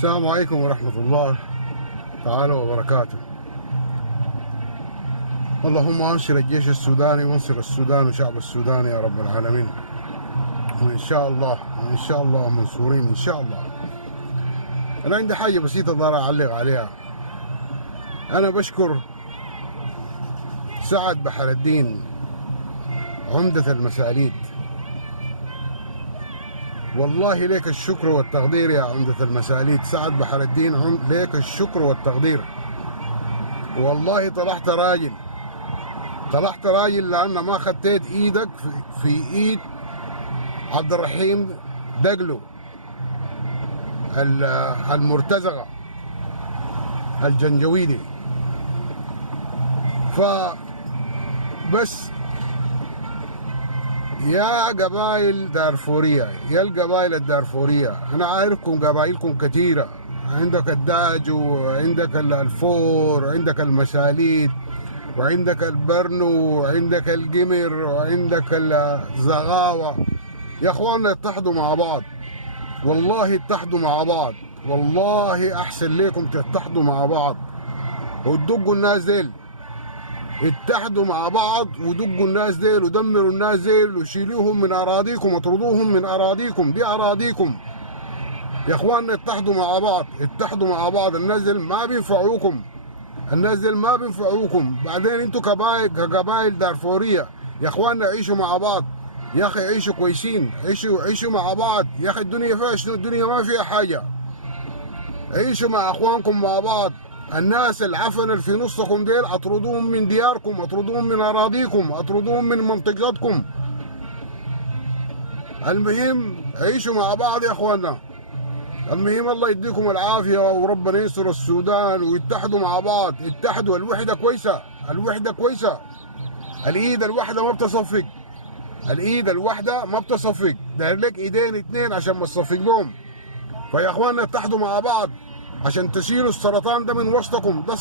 السلام عليكم ورحمة الله تعالى وبركاته. اللهم انصر الجيش السوداني وانصر السودان وشعب السودان يا رب العالمين، وإن شاء الله منصورين إن شاء الله. أنا عندي حاجة بسيطة ضار أعلق عليها. أنا بشكر سعد بحر الدين عمدة المساليد، والله ليك الشكر والتقدير يا عمدة المساليد. سعد بحر الدين ليك الشكر والتقدير. والله طلعت راجل لأن ما خطيت إيدك في إيد عبد الرحيم دقلو المرتزقة الجنجويدي. فبس يا قبائل دارفورية، يا القبائل الدارفورية، أنا عارفكم قبائلكم كثيرة، عندك الداج وعندك الفور وعندك المساليد وعندك البرنو وعندك القمر وعندك الزغاوة. يا اخواننا اتحدوا مع بعض، والله اتحدوا مع بعض، والله احسن ليكم تتحدوا مع بعض وتدقوا الناس ديل. اتحدوا مع بعض ودقوا الناس ديل ودمروا الناس ديل وشيلوهم من اراضيكم واطردوهم من اراضيكم، دي اراضيكم يا اخواننا. اتحدوا مع بعض، اتحدوا مع بعض. الناس ديل ما بينفعوكم، الناس ديل ما بينفعوكم. بعدين انتوا كقبائل دارفورية يا اخواننا عيشوا مع بعض يا اخي، عيشوا كويسين، عيشوا مع بعض يا اخي. الدنيا فيها شنو؟ الدنيا ما فيها حاجة. عيشوا مع اخوانكم مع بعض. الناس العفن اللي في نصكم ديل اطردوهم من دياركم، اطردوهم من اراضيكم، اطردوهم من منطقتكم. المهم عيشوا مع بعض يا اخواننا. المهم الله يديكم العافية وربنا ينصر السودان ويتحدوا مع بعض. اتحدوا، الوحدة كويسة، الوحدة كويسة. الايد الواحدة ما بتصفق، الايد الواحدة ما بتصفق، داير لك ايدين اتنين عشان ما تصفق بهم. فيا اخواننا اتحدوا مع بعض عشان تشيلوا السرطان ده من وسطكم. ده